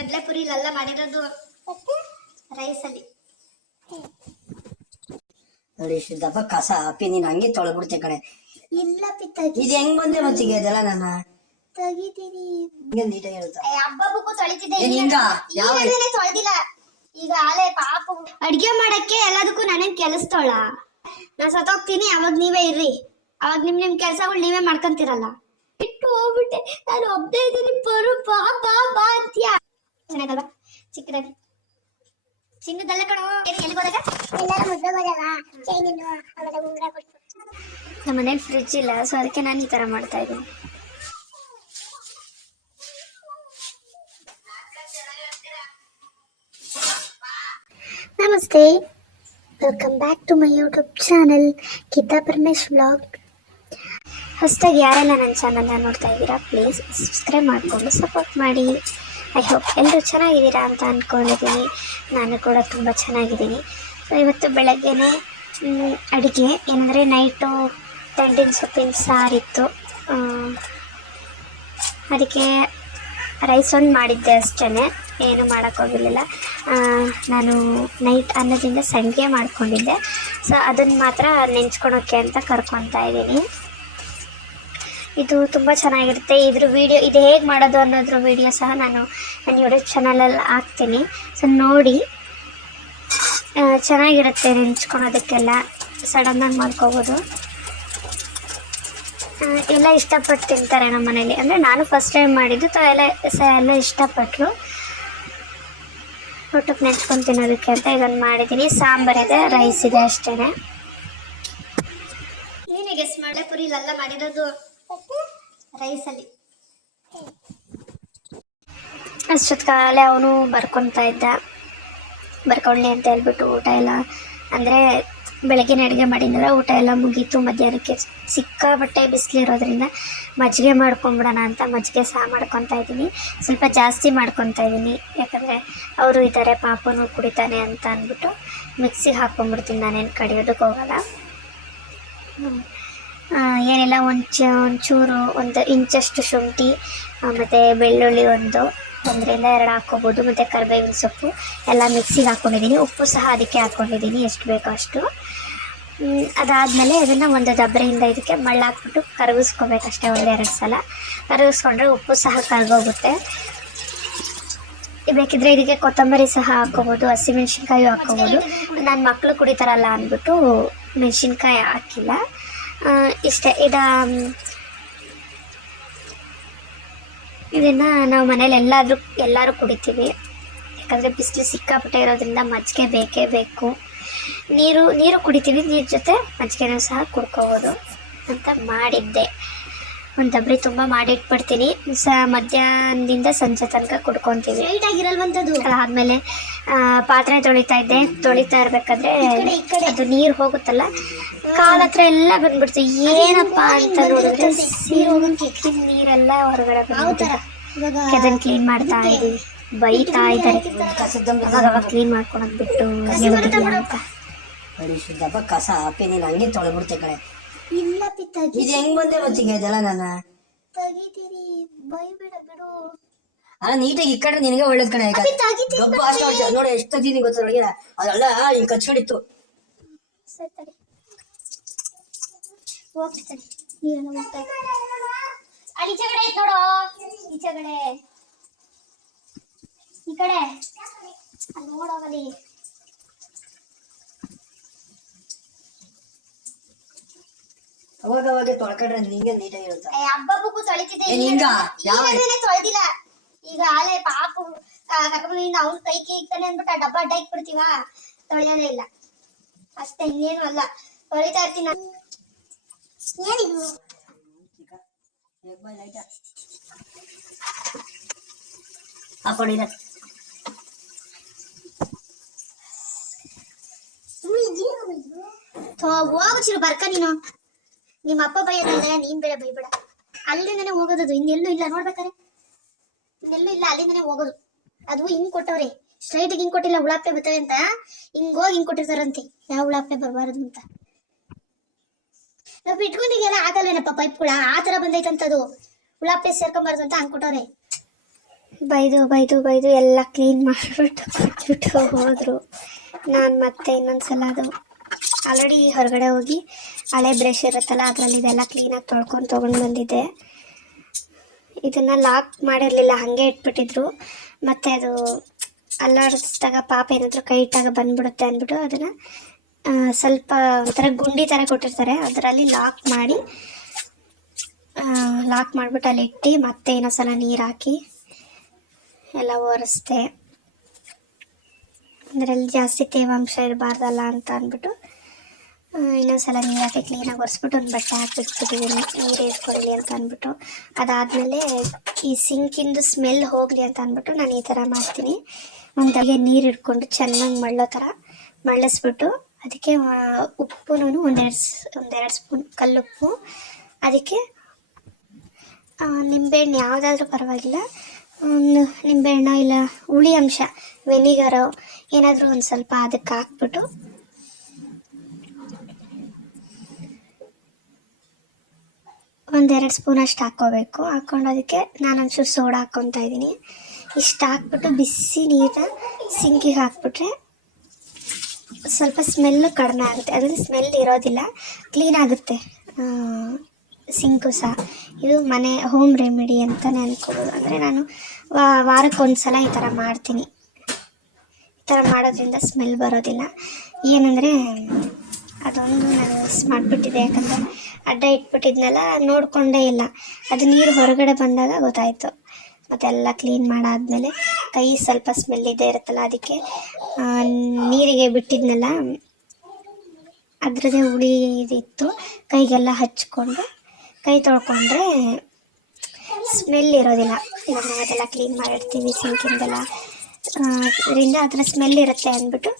ಕಡಲೆಪುರಿ ಇಲ್ಲೆಲ್ಲ ಮಾಡಿರೋದು ರೈಸ್ ಅಲ್ಲಿ ನೋಡಿ ಇಷ್ಟು ದಪ್ಪ ಕಸ ಅಪ್ಪಿ ನೀನ್ ಹಂಗೆ ತೊಳೆದ್ಬಿಡ್ತೆ ಕಡೆ. ಇಲ್ಲ ಪಿತ್ತಾಗಿ ಇದು ಹೆಂಗ್ ಬಂದೆ ಮಚ್ಚಿಗೆ ಅದೆಲ್ಲ ನನ್ನ ತೆಗಿತೀನಿ ನೀಟಾಗಿ ಇರುತ್ತೆ. ಹಬ್ಬಕ್ಕೂ ತೊಳಿತಿದ್ದೆ ಯಾವ ತೊಳೆದಿಲ್ಲ ಈಗ ಆಲೆ ಪಾಪ ಅಡ್ಗೆ ಮಾಡಕ್ಕೆ ಎಲ್ಲದಕ್ಕೂ ನಾನೇನ್ ಕೆಲಸದೋಳ. ನಾನ್ ಸತ್ತೋಗ್ತೀನಿ ಅವಾಗ ನೀವೇ ಇರ್ರಿ, ಅವಾಗ ನಿಮ್ ಕೆಲ್ಸಗಳು ನೀವೇ ಮಾಡ್ಕೊಂತೀರಲ್ಲ. ಬಿಟ್ಟು ಹೋಗ್ಬಿಟ್ಟೆ ನಾನು ಒಬ್ಬನೇ ಇದ್ದೀನಿ, ಬರು ಬಾ ಬಾ ಬಾ ಅಂತೀಯ. ಚೆನ್ನಾಗಲ್ವಾ ಚಿಕ್ಕದಾಗಿ ಚಿನ್ನದಲ್ಲ ಕಣೋ. ಎಲ್ಲಿಗೆ ಹೋದಾಗ ಎಲ್ಲಾರು ಮುದ್ದೆ ಹೋದಾಗ ಚೈನಿನ್ನು ಆಮೇಲೆ ಉಂಗುರ ಕೊಟ್ಟು. ನಮ್ಮ ಮನೇಲಿ ಫ್ರಿಡ್ಜ್ ಇಲ್ಲ, ಸೊ ಅದಕ್ಕೆ ನಾನು ಈ ತರ ಮಾಡ್ತಾ ಇದ್ದೀನಿ. ನಮಸ್ತೆ, welcome back to my YouTube channel Geetha Paramesh vlog. ಹೊಸದಾಗಿ ಯಾರೆಲ್ಲ ನನ್ನ ಚಾನಲ್ನ ನೋಡ್ತಾ ಇದ್ದೀರಾ ಪ್ಲೀಸ್ ಸಬ್ಸ್ಕ್ರೈಬ್ ಮಾಡಿಕೊಂಡು ಸಪೋರ್ಟ್ ಮಾಡಿ. ಐ ಹೋಪ್ ಎಲ್ಲರೂ ಚೆನ್ನಾಗಿದ್ದೀರಾ ಅಂತ ಅಂದ್ಕೊಂಡಿದ್ದೀನಿ. ನಾನು ಕೂಡ ತುಂಬ ಚೆನ್ನಾಗಿದ್ದೀನಿ. ಸೊ ಇವತ್ತು ಬೆಳಗ್ಗೆನೇ ಅಡುಗೆ ಏನಂದರೆ ನೈಟು ದಂಡಿನ ಸೊಪ್ಪಿನ ಸಾರಿತ್ತು, ಅದಕ್ಕೆ ರೈಸ್ ಒಂದು ಮಾಡಿದ್ದೆ ಅಷ್ಟೇ, ಏನು ಮಾಡೋಕ್ಕೋಗಿರಲಿಲ್ಲ. ನಾನು ನೈಟ್ ಅನ್ನದಿಂದ ಸಂಡಿಗೆ ಮಾಡ್ಕೊಂಡಿದ್ದೆ, ಸೊ ಅದನ್ನು ಮಾತ್ರ ನೆಂಚ್ಕೊಳೋಕ್ಕೆ ಅಂತ ಕರ್ಕೊತಾ ಇದ್ದೀನಿ. ಇದು ತುಂಬ ಚೆನ್ನಾಗಿರುತ್ತೆ. ಇದ್ರ ವಿಡಿಯೋ ಇದು ಹೇಗೆ ಮಾಡೋದು ಅನ್ನೋದ್ರ ವಿಡಿಯೋ ಸಹ ನಾನು ನನ್ನ ಯೂಟ್ಯೂಬ್ ಚಾನಲಲ್ಲಿ ಹಾಕ್ತೀನಿ. ಸೊ ನೋಡಿ, ಚೆನ್ನಾಗಿರುತ್ತೆ ನೆಂಚ್ಕೊಳೋದಕ್ಕೆಲ್ಲ, ಸಡನ್ನಾಗಿ ಮಾಡ್ಕೋಬೋದು. ಎಲ್ಲ ಇಷ್ಟಪಟ್ಟು ತಿಂತಾರೆ ನಮ್ಮ ಮನೇಲಿ. ಅಂದರೆ ನಾನು ಫಸ್ಟ್ ಟೈಮ್ ಮಾಡಿದ್ದು, ಎಲ್ಲ ಇಷ್ಟಪಟ್ಟರು. ಊಟಕ್ಕೆ ನೆಂಚ್ಕೊಂಡು ತಿನ್ನೋದಕ್ಕೆ ಅಂತ ಇದನ್ನು ಮಾಡಿದ್ದೀನಿ. ಸಾಂಬಾರಿದೆ, ರೈಸ್ ಇದೆ ಅಷ್ಟೇ. ನೀನೇ ಗೆಸ್ ಮಾಡೇ, ಪುರಿ ಇಲ್ಲೆಲ್ಲ ಮಾಡಿರೋದು ರೈಸಲ್ಲಿ. ಅಷ್ಟೊತ್ಕಾಲೆ ಅವನು ಬರ್ಕೊತಾ ಇದ್ದ, ಬರ್ಕೊಳ್ಳಿ ಅಂತ ಹೇಳ್ಬಿಟ್ಟು ಊಟ ಎಲ್ಲ, ಅಂದರೆ ಬೆಳಗ್ಗೆನೇ ಅಡುಗೆ ಮಾಡಿದ್ರೆ ಊಟ ಎಲ್ಲ ಮುಗೀತು. ಮಧ್ಯಾಹ್ನಕ್ಕೆ ಸಿಕ್ಕಾಬಟ್ಟೆ ಬಿಸಿಲಿರೋದ್ರಿಂದ ಮಜ್ಜಿಗೆ ಮಾಡ್ಕೊಂಬಿಡೋಣ ಅಂತ ಮಜ್ಜಿಗೆ ಸಹ ಮಾಡ್ಕೊತಾ ಇದ್ದೀನಿ. ಸ್ವಲ್ಪ ಜಾಸ್ತಿ ಮಾಡ್ಕೊತಾ ಇದ್ದೀನಿ, ಯಾಕಂದರೆ ಅವರು ಇದ್ದಾರೆ, ಪಾಪನೂ ಕುಡಿತಾನೆ ಅಂತ ಅಂದ್ಬಿಟ್ಟು ಮಿಕ್ಸಿಗೆ ಹಾಕ್ಕೊಂಬಿಡ್ತೀನಿ. ನಾನೇನು ಕಡಿಯೋದಕ್ಕೆ ಹೋಗಲ್ಲ. ಏನೆಲ್ಲ ಒಂಚೂರು 1 ಇಂಚಷ್ಟು ಶುಂಠಿ ಮತ್ತು ಬೆಳ್ಳುಳ್ಳಿ ಒಂದರಿಂದ 2 ಹಾಕ್ಕೋಬೋದು, ಮತ್ತು ಕರಿಬೇವಿನ ಸೊಪ್ಪು ಎಲ್ಲ ಮಿಕ್ಸಿಗೆ ಹಾಕ್ಕೊಂಡಿದ್ದೀನಿ. ಉಪ್ಪು ಸಹ ಅದಕ್ಕೆ ಹಾಕ್ಕೊಂಡಿದ್ದೀನಿ, ಎಷ್ಟು ಬೇಕೋ ಅಷ್ಟು. ಅದಾದಮೇಲೆ ಅದನ್ನು ಒಂದು ದಬ್ಬರೆಯಿಂದ ಇದಕ್ಕೆ ಮಳ್ಳಾಕ್ಬಿಟ್ಟು ಕರಗಿಸ್ಕೋಬೇಕಷ್ಟೇ, 1-2 ಸಲ ಕರಗಿಸ್ಕೊಂಡ್ರೆ ಉಪ್ಪು ಸಹ ಕರಗೋಗುತ್ತೆ. ಬೇಕಿದ್ರೆ ಇದಕ್ಕೆ ಕೊತ್ತಂಬರಿ ಸಹ ಹಾಕ್ಕೋಬೋದು, ಹಸಿಮೆಣ್ಸಿನ್ಕಾಯಿ ಹಾಕ್ಕೋಬೋದು. ನನ್ನ ಮಕ್ಕಳು ಕುಡಿತಾರಲ್ಲ ಅಂದ್ಬಿಟ್ಟು ಮೆಣಸಿನ್ಕಾಯಿ ಹಾಕಿಲ್ಲ. ಇಷ್ಟೇ. ಇದನ್ನು ನಾವು ಮನೇಲಿ ಎಲ್ಲರೂ ಕುಡಿತೀವಿ, ಯಾಕಂದರೆ ಬಿಸಿಲು ಸಿಕ್ಕಾಪಟ್ಟೆ ಇರೋದ್ರಿಂದ ಮಜ್ಜಿಗೆ ಬೇಕೇ ಬೇಕು. ನೀರು ಕುಡಿತೀವಿ, ನೀರು ಜೊತೆ ಮಜ್ಜಿಗೆನೂ ಸಹ ಕುಡ್ಕೋಬೋದು ಅಂತ ಮಾಡಿದ್ದೆ. ಒಂದು ದಬ್ಬರಿ ತುಂಬ ಮಾಡಿಟ್ಬಿಡ್ತೀನಿ, ಮಧ್ಯಾಹ್ನದಿಂದ ಸಂಜೆ ತನಕ ಕುಡ್ಕೊತೀವಿ. ಆಗಿರಲ್ವಂಥದ್ದು. ಅದಾದಮೇಲೆ ಪಾತ್ರೆ ತೊಳಿತಾ ಇರಬೇಕಾದ್ರೆ ಅದು ನೀರು ಹೋಗುತ್ತಲ್ಲ, ಕಾಲ ಹತ್ರ ಎಲ್ಲ ಬಂದ್ಬಿಡ್ತು. ಏನಪ್ಪ ಅಂತ ನೋಡಿದ್ರೆ ನೀರೆಲ್ಲ ಹೊರಗಡೆ ಬಂದ್ಬಿಟ್ಟಿದೆ. ಅದನ್ನು ಕ್ಲೀನ್ ಮಾಡ್ತಾ ಇದ್ದೀವಿ, ಬೈತಾ ಇದ್ದಾರೆ ಅವಾಗ ಕ್ಲೀನ್ ಮಾಡ್ಕೊಳೋದು ಬಿಟ್ಟು ಅಂತ. ದಪ್ಪ ಕಸ ಅಪ್ಪಿ ನೀನ್ ಹಂಗೆ ತೊಳೆದ್ಬಿಡ್ತೆ ಕಡೆ. ಇಲ್ಲ ಪಿತ್ತಾಗಿ ಇದು ಹೆಂಗ್ ಬಂದೆ ಮಚ್ಚಿಗೆ ಅದೆಲ್ಲ ನನ್ನ ತೆಗಿತೀರಿ, ಬೈಬೇಡ ಬಿಡು. ನೀಟಾಗಿ ಇಕ್ಕಡ್ರೆ ನಿನಗೆ ಒಳ್ಳೇದ್ ಕಣೆ. ನೋಡಿ ಎಷ್ಟು ತಗ್ದೀನಿ ಗೊತ್ತ ಒಳಗೆ, ಅದೆಲ್ಲ ಇಲ್ಲಿ ಕಚ್ಕೊಂಡಿತ್ತು. ಹೋಗ್ತಾರೆ ನೀರೆಲ್ಲ ಹೋಗ್ತಾ ಇದೆ. ಅಲ್ಲಿ ಈಚೆ ಕಡೆ ಐತೆ ನೋಡು, ಈಚೆ ಕಡೆ ಈ ಕಡೆ ಅಲ್ಲಿ ನೋಡೋಗಲಿ. ಅವಾಗ ತೊಳ್ಕೊಂಡ್ರೆ ನಿಂಗೆ ನೀಟಾಗಿರುತ್ತೆ. ಹಬ್ಬಕ್ಕೂ ತೊಳಿತಿದ್ದೆ, ತೊಳೆದಿಲ್ಲ. ಈಗ ಆಲೆ ಪಾಪ ನೀನು ಅವ್ನ ಕೈ ಇಕ್ತಾನೆ ಅಂದ್ಬಿಟ್ಟು ಆ ಡಬ್ಬ ಅಡ್ಡ ಇಕ್ಬಿಡ್ತೀವ, ತೊಳೆಯೋದೇ ಇಲ್ಲ ಅಷ್ಟೇ, ಇನ್ನೇನು ಅಲ್ಲ. ತೊಳಿತಾ ಇರ್ತೀನಿ. ಏನಿದು ಹಾಕೊಂಡಿಲ್ಲ, ಹೋಗು ಬರ್ಕ ನೀನು. ನಿಮ್ಮ ಅಪ್ಪ ಬೈಯೋದಲ್ಲ, ನೀನ್ ಬೇರೆ ಬೈಬೇಡ. ಅಲ್ಲಿಂದನೇ ಹೋಗೋದು, ಇನ್ನೆಲ್ಲೂ ಇಲ್ಲ. ನೋಡ್ಬೇಕಾರೆ ಇನ್ನೆಲ್ಲೂ ಇಲ್ಲ, ಅಲ್ಲಿಂದನೇ ಹೋಗೋದು. ಅದು ಹಿಂಗ್ ಕೊಟ್ಟವ್ರೆ, ಸ್ಟ್ರೈಟ್ ಹಿಂಗ್ ಕೊಟ್ಟಿಲ್ಲ, ಹುಳಾಪೆ ಬರ್ತವೆ ಅಂತ ಹಿಂಗೋಗಿ ಹಿಂಗ್ ಕೊಟ್ಟಿರ್ತಾರಂತೆ, ಯಾವ ಹುಳಾಪೆ ಬರಬಾರದು ಅಂತ. ನಾವು ಇಟ್ಕೊಂಡಿಗೆಲ್ಲ ಆಗಲ್ವೇನಪ್ಪ ಪೈಪ್ಗಳ, ಆ ತರ ಬಂದೈತಂತದು, ಹುಳಾಪೆ ಸೇರ್ಕೊಂಬಾರ್ದು ಅಂತ ಹಂಗ್ ಕೊಟ್ಟವ್ರೆ. ಬೈದು ಎಲ್ಲ ಕ್ಲೀನ್ ಮಾಡಿಬಿಟ್ಟು ಕೊಟ್ಬಿಟ್ಟು ಹೋದರು. ನಾನು ಮತ್ತೆ ಇನ್ನೊಂದ್ಸಲ ಅದು ಆಲ್ರೆಡಿ ಹೊರಗಡೆ ಹೋಗಿ ಹಳೆ ಬ್ರಷ್ ಇರುತ್ತಲ್ಲ ಅದರಲ್ಲಿ ಇದೆಲ್ಲ ಕ್ಲೀನಾಗಿ ತೊಳ್ಕೊಂಡು ಬಂದಿದ್ದೆ. ಇದನ್ನು ಲಾಕ್ ಮಾಡಿರಲಿಲ್ಲ, ಹಾಗೆ ಇಟ್ಬಿಟ್ಟಿದ್ರು. ಮತ್ತು ಅದು ಅಲ್ಲಾಡಿಸಿದಾಗ ಪಾಪ ಏನಾದರೂ ಕೈ ಇಟ್ಟಾಗ ಬಂದ್ಬಿಡುತ್ತೆ ಅಂದ್ಬಿಟ್ಟು ಅದನ್ನು ಸ್ವಲ್ಪ ಒಂಥರ ಗುಂಡಿ ಥರ ಕೊಟ್ಟಿರ್ತಾರೆ, ಅದರಲ್ಲಿ ಲಾಕ್ ಮಾಡಿಬಿಟ್ಟು ಅಲ್ಲಿ ಇಟ್ಟು ಮತ್ತೆ ಇನ್ನೊಂದ್ಸಲ ನೀರು ಹಾಕಿ ಎಲ್ಲ ಒರೆಸ್ದೆ. ಅದರಲ್ಲಿ ಜಾಸ್ತಿ ತೇವಾಂಶ ಇರಬಾರ್ದಲ್ಲ ಅಂತ ಅಂದ್ಬಿಟ್ಟು ಇನ್ನೊಂದ್ಸಲ ನೀರು ಹಾಕಿ ಕ್ಲೀನಾಗಿ ಒರೆಸ್ಬಿಟ್ಟು ಒಂದು ಬಟ್ಟೆ ಹಾಕಿಬಿಟ್ಬಿಟ್ಟಿದ್ದೀನಿ ನೀರು ಇಟ್ಕೊಳ್ಳಿ ಅಂತ ಅಂದ್ಬಿಟ್ಟು. ಅದಾದಮೇಲೆ ಈ ಸಿಂಕಿಂದು ಸ್ಮೆಲ್ ಹೋಗಲಿ ಅಂತ ಅಂದ್ಬಿಟ್ಟು ನಾನು ಈ ಥರ ಮಾಡ್ತೀನಿ. ಒಂದಾಗೆ ನೀರು ಇಟ್ಕೊಂಡು ಚೆನ್ನಾಗಿ ಮಳ್ಳಿಸ್ಬಿಟ್ಟು ಅದಕ್ಕೆ ಉಪ್ಪು ಒಂದೆರಡು ಸ್ಪೂನ್ ಕಲ್ಲುಪ್ಪು, ಅದಕ್ಕೆ ನಿಂಬೆಹಣ್ಣು ಯಾವುದಾದ್ರೂ ಪರವಾಗಿಲ್ಲ, ಒಂದು ನಿಂಬೆಹಣ್ಣು ಇಲ್ಲ ಹುಳಿ ಅಂಶ ವೆನಿಗರು ಏನಾದರೂ ಒಂದು ಸ್ವಲ್ಪ ಅದಕ್ಕೆ ಹಾಕ್ಬಿಟ್ಟು ಒಂದೆರಡು ಸ್ಪೂನ್ ಅಷ್ಟು ಹಾಕ್ಕೋಬೇಕು. ಹಾಕ್ಕೊಂಡು ಅದಕ್ಕೆ ನಾನೊಂಚೂರು ಸೋಡಾ ಹಾಕ್ಕೊತಾ ಇದ್ದೀನಿ. ಇಷ್ಟು ಹಾಕ್ಬಿಟ್ಟು ಬಿಸಿ ನೀರನ್ನ ಸಿಂಕಿಗೆ ಹಾಕ್ಬಿಟ್ರೆ ಸ್ವಲ್ಪ ಸ್ಮೆಲ್ಲು ಕಡಿಮೆ ಆಗುತ್ತೆ, ಅದರಲ್ಲಿ ಸ್ಮೆಲ್ ಇರೋದಿಲ್ಲ, ಕ್ಲೀನ್ ಆಗುತ್ತೆ ಸಿಂಕು ಸಹ. ಇದು ಮನೆ ಹೋಮ್ ರೆಮಿಡಿ ಅಂತಲೇ ಅನ್ಕೋಬೋದು. ಅಂದರೆ ನಾನು ವಾರಕ್ಕೊಂದ್ಸಲ ಈ ಥರ ಮಾಡ್ತೀನಿ. ಈ ಥರ ಮಾಡೋದ್ರಿಂದ ಸ್ಮೆಲ್ ಬರೋದಿಲ್ಲ. ಏನಂದರೆ ಅದೊಂದು ನಾನು ಮಿಸ್ ಮಾಡಿಬಿಟ್ಟಿದ್ದೆ, ಯಾಕಂದರೆ ಅಡ್ಡ ಇಟ್ಬಿಟ್ಟಿದ್ನೆಲ್ಲ ನೋಡಿಕೊಂಡೇ ಇಲ್ಲ. ಅದು ನೀರು ಹೊರಗಡೆ ಬಂದಾಗ ಗೊತ್ತಾಯಿತು. ಮತ್ತೆಲ್ಲ ಕ್ಲೀನ್ ಮಾಡಾದ್ಮೇಲೆ ಕೈ ಸ್ವಲ್ಪ ಸ್ಮೆಲ್ ಇದ್ದೇ ಇರುತ್ತಲ್ಲ, ಅದಕ್ಕೆ ನೀರಿಗೆ ಬಿಟ್ಟಿದ್ನೆಲ್ಲ ಅದರದ್ದೇ ಹುಳಿ ಇದಿತ್ತು, ಕೈಗೆಲ್ಲ ಹಚ್ಕೊಂಡು ಕೈ ತೊಳ್ಕೊಂಡ್ರೆ ಸ್ಮೆಲ್ ಇರೋದಿಲ್ಲ. ಇವಾಗ ನಾವು ಅದೆಲ್ಲ ಕ್ಲೀನ್ ಮಾಡಿರ್ತೀವಿ ಸಿಂಕಿಂದೆಲ್ಲ, ಅದರಿಂದ ಅದರ ಸ್ಮೆಲ್ ಇರುತ್ತೆ ಅಂದ್ಬಿಟ್ಟು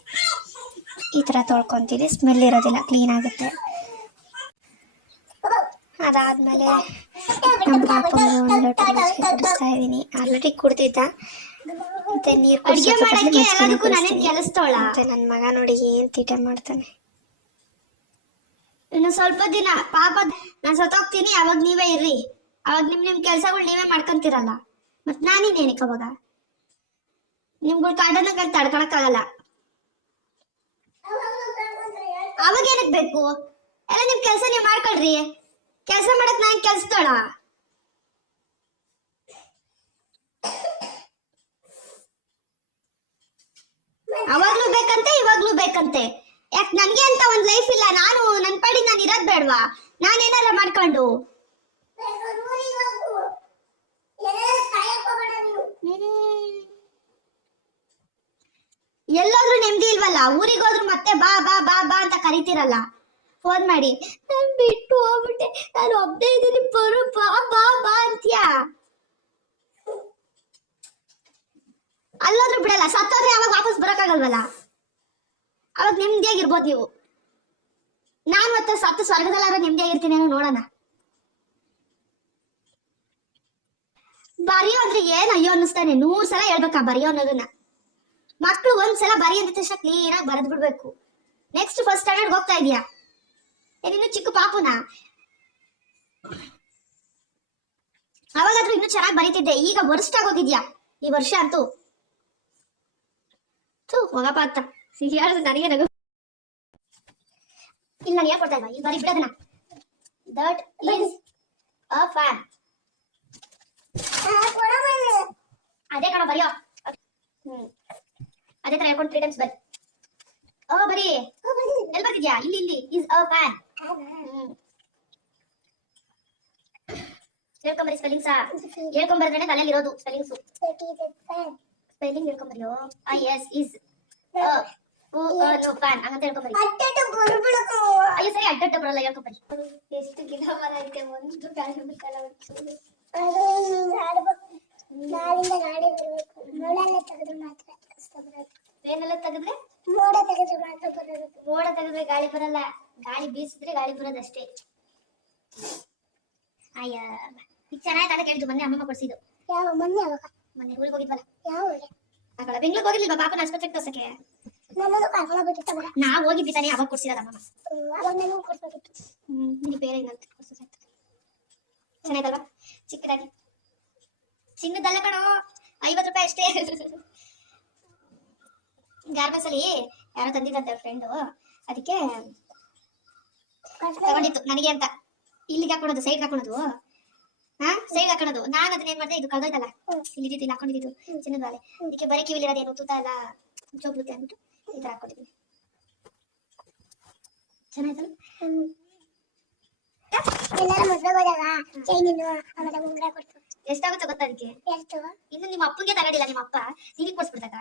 ಈ ಥರ ತೊಳ್ಕೊತೀವಿ, ಸ್ಮೆಲ್ ಇರೋದಿಲ್ಲ, ಕ್ಲೀನ್ ಆಗುತ್ತೆ. ಅದಾದಮೇಲೆ ನಮ್ಮ ಪಾಪಂಗೆ ಒಂದು ಲೋಟ ಮಜ್ಜಿಗೆ ಕುಡಿಸ್ತಾ ಇದ್ದೀನಿ. ಆಲ್ರೆಡಿ ಕುಡ್ದಿದ್ದ, ಮತ್ತು ನೀರು ಕೆಲಸದೋಳ. ಮತ್ತು ನನ್ನ ಮಗ ನೋಡಿ ಏನು ತೀಟೆ ಮಾಡ್ತಾನೆ. ಇನ್ನು ಸ್ವಲ್ಪ ದಿನ ಪಾಪ ನಾನು ಸತ್ತೋಗ್ತೀನಿ, ಅವಾಗ ನೀವೇ ಇರ್ರಿ, ಅವಾಗ ನಿಮ್ ಕೆಲಸಗಳು ನೀವೇ ಮಾಡ್ಕೊಂತೀರಲ್ಲ, ಮತ್ ನಾನಿನೇನಕ್ಕೆ ಅವಾಗ ನಿಮ್ಗಳು ಕಾಡನ್ನ ತಡ್ಕೊಳಕ್ಕಾಗಲ್ಲ. ಅವಾಗ ಏನಕ್ ಬೇಕು? ಎಲ್ಲ ನಿಮ್ ಕೆಲಸ ನೀವ್ ಮಾಡ್ಕೊಳ್ರಿ. ಕೆಲಸ ಮಾಡಕ್ ನಾನು ಕೆಲ್ಸದೋಳ? ಅವಾಗ್ಲೂ ಬೇಕಂತೆ ಇವಾಗ್ಲೂ ಬೇಕಂತೆ. ಯಾಕೆ ನನ್ಗೆ ಅಂತ ಒಂದ್ ಲೈಫ್ ಇಲ್ಲ? ನಾನು ನನ್ ಪಾಡಿ ನಾನು ಇರೋದ್ ಬೇಡ್ವಾ? ನಾನೇನಾರ ಮಾಡ್ಕೊಂಡು ಎಲ್ಲೋದ್ರೂ ನೆಮ್ಮದಿ ಇಲ್ವಲ್ಲ? ಊರಿಗೆ ಹೋದ್ರು ಮತ್ತೆ ಬಾ ಬಾ ಬಾ ಬಾ ಅಂತ ಕರಿತೀರಲ್ಲ, ಫೋನ್ ಮಾಡಿ ನಾನ್ ಬಿಟ್ಟು ಹೋಗ್ಬಿಟ್ಟೆ, ನಾನು ಒಬ್ಬನೇ ಇದ್ದೀನಿ, ಬರು ಬಾ ಬಾ ಬಾ ಅಂತ್ಯಾ. ಅಲ್ಲೋದ್ರೂ ಬಿಡಲ್ಲ, ಸತ್ತೋದ್ರೆ ಅವಾಗ ವಾಪಸ್ ಬರಕ್ಕಾಗಲ್ವಲ್ಲ, ಅವಾಗ ನೆಮ್ಮದಿಯಾಗಿರ್ಬೋದು ನೀವು. ನಾನು ಮತ್ತೆ ಸತ್ತು ಸ್ವರ್ಗದಲ್ಲಾರ ನೆಮ್ಮದಿಯಾಗಿರ್ತೀನಿ ಅನ್ನೋ ನೋಡೋಣ. ಬರಿಯೋ ಅಂದ್ರೆ ಏನ್ ಅಯ್ಯೋ ಅನ್ನಿಸ್ತಾನೆ, 100 ಸಲ ಹೇಳ್ಬೇಕಾ ಬರಿಯೋ ಅನ್ನೋದನ್ನ. ಮಕ್ಳು ಒಂದ್ಸಲ ಬರಿ ಅಂದ ತಕ್ಷಣ ಕ್ಲೀನ್ ಆಗಿ ಬರೆದ್ ಬಿಡ್ಬೇಕು. ನೆಕ್ಸ್ಟ್ ಫಸ್ಟ್ ಸ್ಟ್ಯಾಂಡರ್ಡ್ ಹೋಗ್ತಾ ಇದೀಯಾ, ನೀನು ಚಿಕ್ಕ ಪಾಪುನ? ಅವಾಗಾದ್ರೂ ಇನ್ನು ಚೆನ್ನಾಗಿ ಬರೀತಿದ್ದೆ, ಈಗ ವರ್ಸ್ಟ್ ಆಗೋಗಿದ್ಯಾ ಈ ವರ್ಷ ಅಂತೂ. ಹೋಗಪ್ಪ ಅಂತ ಹೇಳಿದ್ರೆ ನನಗೆ ನಗು. ಇಲ್ಲ ನಾನು ಹೇಳ್ಕೊಡ್ತಾ ಇಲ್ವಾ, ಇಲ್ಲಿ ಬರೀ ಬಿಡೋದನ್ನ. That is a fan. ಅದೇ ಕಣ ಬರಿಯೋ. ಅದೇ ತರ ಹೇಳ್ಕೊಂಡು 3 ಟೈಮ್ಸ್ ಬರಿ. ಬರಿ ಎಲ್ಲಿ ಬರ್ತಿದ್ಯಾ? ಇಲ್ಲಿ ಈಸ್ ಅ ಫ್ಯಾನ್. ಹೇಳ್ಕೊಂಬರಿ ಸ್ಪೆಲ್ಲಿಂಗ್ಸಾ. ಹೇಳ್ಕೊಂಬರ್ದ್ರೆ ತಲೆಯಲ್ಲಿ ಇರೋದು ಸ್ಪೆಲ್ಲಿಂಗ್ಸು. ಸ್ಪೆಲ್ಲಿಂಗ್ ಹೇಳ್ಕೊಂಬರಿಯೋ. ಎಸ್ ಈಸ್ ನೋ ಫ್ಯಾನ್ ಹಂಗಂತ ಹೇಳ್ಕೊಂಬರಿ. ಅಯ್ಯೋ ಸರಿ, ಅಡ್ಡಡ್ಡ ಬರಲ್ಲ, ಹೇಳ್ಕೊಂಬರಿ. ಎಷ್ಟು ಗಿಡ ಮರ ಐತೆ, ಒಂದು ಗಾಳಿ ಬಿಟ್ಟಲ್ಲ. ಏನೆಲ್ಲ ತೆಗೆದ್ರೆ? ಮೋಡ ತೆಗೆದ್ರೆ ಗಾಳಿ ಬರಲ್ಲ, ಗಾಳಿ ಬೀಸಿದ್ರೆ ಗಾಳಿ ಬರೋದಷ್ಟೇ. ಅಯ್ಯ ಈಗ ಚೆನ್ನಾಗಿ ಕೇಳಿದ್ದು, ಮೊನ್ನೆ ಅಮ್ಮಮ್ಮ ಕೊಡ್ಸಿದ್ದು. ಮೊನ್ನೆ ಊರಿಗೆ ಹೋಗಿದ್ವಲ್ಲ. ಯಾವ ಬೆಂಗ್ಳೂರಿಗೆ ಹೋಗಿರ್ಲಿಲ್ವಾ ಪಾಪನ ಆಸ್ಪತ್ರೆಗೆ ತೋರ್ಸಕ್ಕೆ? ನಾವ್ ಹೋಗಿದ್ವಿ ತಾನೇ, ಅವಾಗ ಕೊಡ್ಸಿರೋದ ಅಮ್ಮಮ್ಮ. ನಿನಗೆ ಬೇರೆ ಇನ್ನೊಂದು ಕೊಡ್ಸೋದಾಯ್ತು. ಚೆನ್ನಾಗಲ್ವಾ ಚಿಕ್ಕದಾಗಿ? ಚಿನ್ನದಲ್ಲ ಕಣೋ, 50 ರೂಪಾಯಿ ಅಷ್ಟೇ. ಗಾರ್ಮೆಂಟ್ಸ್ ಅಲ್ಲಿ ಯಾರೋ ತಂದಿದ್ದಂತೆ ಅವ್ರ ಫ್ರೆಂಡು, ಅದಕ್ಕೆ ತಗೊಂಡಿತ್ತು ನನಗೆ ಅಂತ. ಇಲ್ಲಿಗೆ ಹಾಕೊಳೋದು, ಸೈಡ್ ಹಾಕೊಳೋದು. ಸೈಡ್ ಹಾಕೊಳೋದು. ನಾನು ಅದನ್ನ ಏನ್ ಮಾಡಿದೆ, ಇದು ಕಳ್ದೋಯ್ತಲ್ಲ, ಇಲ್ಲಿ ಹಾಕೊಂಡಿದ್ದು ಚಿನ್ನದ ಬಾಲೆ, ಅದಕ್ಕೆ ಬರೀ ಕಿವಿಲಿರೋದೇನು ತೂತ ಎಲ್ಲ ಚೋಪ್ಲುತ್ತೆ ಅಂದ್ಬಿಟ್ಟು ಈ ತರ ಹಾಕೊಂಡಿದ್ದೀನಿ. ಚೆನ್ನಾಯ್ತಲ್ಲ. ಎಷ್ಟಾಗುತ್ತೆ ಗೊತ್ತಾ ಅದಕ್ಕೆ? ಇನ್ನು ನಿಮ್ಮ ಅಪ್ಪಗೆ ತಗೊಂಡಿಲ್ಲ, ನಿಮ್ಮ ಅಪ್ಪ ನಿನಗೆ ಕೊಡ್ಸ್ಬಿಡ್ತಾಕ.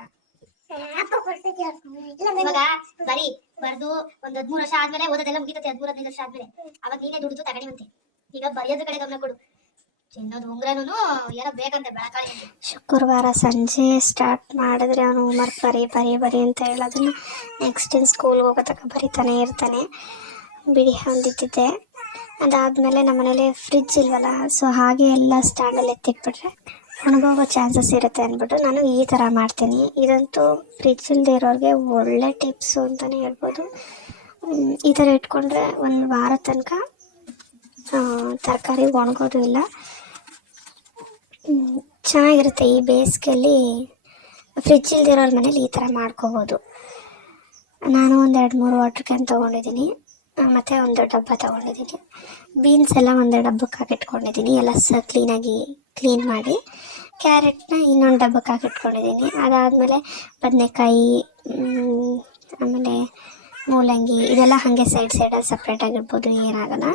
ಇವಾಗ ಬರೀ ಬರ್ದು ಒಂದ್ 13 ವರ್ಷ ಆದ್ಮೇಲೆ ಓದೋದೆಲ್ಲ ಮುಗಿತತೆ. 13-15 ವರ್ಷ ಆದ್ಮೇಲೆ ಅವಾಗ ನೀನೇ ದುಡ್ದು ತಗೊಂಡಿವಂತೆ. ಈಗ ಬರೆಯೋದ್ರ ಕಡೆ ಗಮನ ಕೊಡು. ಚಿನ್ನದ ಉಂಗ್ರನು ಏನೋ ಬೇಕಂತೆ ಬೆಳಕಾಳಿ. ಶುಕ್ರವಾರ ಸಂಜೆ ಸ್ಟಾರ್ಟ್ ಮಾಡಿದ್ರೆ ಅವನು ಹೋಮ್ವರ್ಕ್ ಬರಿ ಅಂತ ಹೇಳೋದನ್ನ ನೆಕ್ಸ್ಟ್ ಸ್ಕೂಲ್ಗೆ ಹೋಗೋ ತನಕ ಬರಿತಾನೆ ಇರ್ತಾನೆ. ಬಿಡಿ ಅಂದಿದ್ದೆ. ಅದಾದಮೇಲೆ ನಮ್ಮ ಮನೇಲಿ ಫ್ರಿಡ್ಜ್ ಇಲ್ವಲ್ಲ, ಸೊ ಹಾಗೆ ಎಲ್ಲ ಸ್ಟ್ಯಾಂಡಲ್ಲಿ ಎತ್ತಿಟ್ಬಿಟ್ರೆ ಒಣಗೋಗೋ ಚಾನ್ಸಸ್ ಇರುತ್ತೆ ಅಂದ್ಬಿಟ್ಟು ನಾನು ಈ ಥರ ಮಾಡ್ತೀನಿ. ಇದಂತೂ ಫ್ರಿಡ್ಜ್ ಇಲ್ಲದೆ ಇರೋರಿಗೆ ಒಳ್ಳೆ ಟಿಪ್ಸು ಅಂತಲೇ ಹೇಳ್ಬೋದು. ಈ ಥರ ಇಟ್ಕೊಂಡ್ರೆ ಒಂದು ವಾರ ತನಕ ತರಕಾರಿ ಒಣಗೋದು ಇಲ್ಲ. ಚೆನ್ನಾಗಿರುತ್ತೆ. ಈ ಬೇಸಿಗೆಯಲ್ಲಿ ಫ್ರಿಡ್ಜ್ ಇಲ್ದಿರೋರ ಮನೇಲಿ ಈ ಥರ ಮಾಡ್ಕೋಬೋದು. ನಾನು ಒಂದು 2-3 ವಾಟರ್ ಕ್ಯಾನ್ ತೊಗೊಂಡಿದ್ದೀನಿ, ಮತ್ತು ಒಂದು ಡಬ್ಬ ತೊಗೊಂಡಿದ್ದೀನಿ. ಬೀನ್ಸ್ ಎಲ್ಲ ಒಂದು ಡಬ್ಬಕ್ಕೆ ಹಾಕಿಟ್ಕೊಂಡಿದ್ದೀನಿ, ಎಲ್ಲ ಕ್ಲೀನಾಗಿ ಕ್ಲೀನ್ ಮಾಡಿ. ಕ್ಯಾರೆಟ್ನ ಇನ್ನೊಂದು ಡಬ್ಬಕ್ಕೆ ಹಾಕಿಟ್ಕೊಂಡಿದ್ದೀನಿ. ಅದಾದಮೇಲೆ ಬದನೆಕಾಯಿ, ಆಮೇಲೆ ಮೂಲಂಗಿ ಇದೆಲ್ಲ ಹಾಗೆ ಸೈಡಲ್ಲಿ ಸಪ್ರೇಟಾಗಿರ್ಬೋದು, ಏನಾಗಲ್ಲ.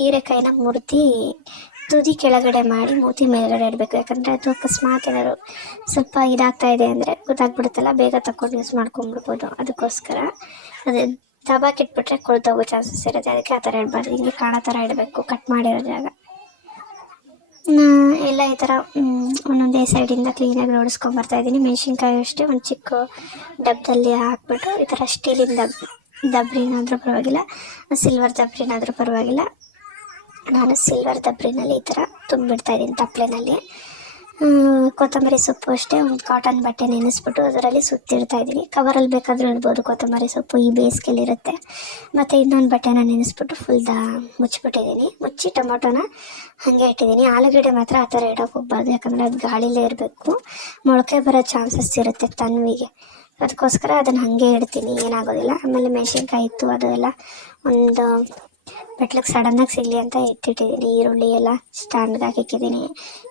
ಹೀರೆಕಾಯಿನ ಮುರಿದು ತುದಿ ಕೆಳಗಡೆ ಮಾಡಿ ಮೂತಿ ಮೇಲ್ಗಡೆ ಇಡಬೇಕು. ಯಾಕಂದರೆ ಅದು ಅಕಸ್ಮಾತ್ ಏನಾದ್ರು ಸ್ವಲ್ಪ ಇದಾಗ್ತಾ ಇದೆ ಅಂದರೆ ಗೊತ್ತಾಗ್ಬಿಡುತ್ತಲ್ಲ, ಬೇಗ ತಗೊಂಡು ಯೂಸ್ ಮಾಡ್ಕೊಂಡ್ಬಿಡ್ಬೋದು. ಅದಕ್ಕೋಸ್ಕರ ಅದೇ ದಬಾಕಿಟ್ಬಿಟ್ರೆ ಕೊಳ್ತೋಗೋ ಚಾನ್ಸಸ್ ಇರುತ್ತೆ. ಅದಕ್ಕೆ ಆ ಥರ ಇಡಬಾರ್ದು, ಹಿಂಗೆ ಕಾಣೋ ಥರ ಇಡಬೇಕು ಕಟ್ ಮಾಡಿರೋ ಜಾಗ ಎಲ್ಲ. ಈ ಥರ ಒಂದೊಂದೇ ಸೈಡಿಂದ ಕ್ಲೀನಾಗಿ ಜೋಡಿಸ್ಕೊಂಬರ್ತಾಯಿದ್ದೀನಿ. ಮೆಣಸಿನ್ಕಾಯಿ ಅಷ್ಟೇ ಒಂದು ಚಿಕ್ಕ ಡಬ್ಬದಲ್ಲಿ ಹಾಕ್ಬಿಟ್ಟು, ಈ ಥರ ಸ್ಟೀಲಿನ ದಬ್ರಿನಾದರೂ ಪರವಾಗಿಲ್ಲ, ಸಿಲ್ವರ್ ದಬ್ರಿನಾದರೂ ಪರವಾಗಿಲ್ಲ. ನಾನು ಸಿಲ್ವರ್ ದಬ್ರಿನಲ್ಲಿ ಈ ಥರ ತುಂಬಿಡ್ತಾಯಿದ್ದೀನಿ ತಪ್ಪಲೆನಲ್ಲಿ. ಕೊತ್ತಂಬರಿ ಸೊಪ್ಪು ಅಷ್ಟೇ ಒಂದು ಕಾಟನ್ ಬಟ್ಟೆ ನೆನೆಸ್ಬಿಟ್ಟು ಅದರಲ್ಲಿ ಸುತ್ತಿಡ್ತಾಯಿದ್ದೀನಿ. ಕವರಲ್ಲಿ ಬೇಕಾದರೂ ಇಡ್ಬೋದು ಕೊತ್ತಂಬರಿ ಸೊಪ್ಪು, ಈ ಬೇಸಿಗೆಲಿರುತ್ತೆ. ಮತ್ತು ಇನ್ನೊಂದು ಬಟ್ಟೆನ ನೆನೆಸ್ಬಿಟ್ಟು ಫುಲ್ ಮುಚ್ಚಿಬಿಟ್ಟಿದ್ದೀನಿ. ಮುಚ್ಚಿ ಟೊಮೊಟೊನ ಹಾಗೆ ಇಟ್ಟಿದ್ದೀನಿ. ಆಲೂಗಡ್ಡೆ ಮಾತ್ರ ಆ ಥರ ಇಡೋಕೆ ಹೋಗ್ಬಾರ್ದು, ಯಾಕಂದರೆ ಅದು ಗಾಳಿಲೇ ಇರಬೇಕು, ಮೊಳಕೆ ಬರೋ ಚಾನ್ಸಸ್ ಇರುತ್ತೆ ತನ್ವಿಗೆ. ಅದಕ್ಕೋಸ್ಕರ ಅದನ್ನು ಹಾಗೆ ಇಡ್ತೀನಿ, ಏನಾಗೋದಿಲ್ಲ. ಆಮೇಲೆ ಮೆಣಸಿನ್ಕಾಯಿ ಇತ್ತು, ಅದು ಎಲ್ಲ ಒಂದು ಬಟ್ಲಿಗೆ ಸಡನ್ನಾಗಿ ಸಿಗಲಿ ಅಂತ ಎತ್ತಿಟ್ಟಿದ್ದೀನಿ. ಈರುಳ್ಳಿ ಎಲ್ಲ ಸ್ಟ್ಯಾಂಡ್ಗೆ ಹಾಕಿದ್ದೀನಿ.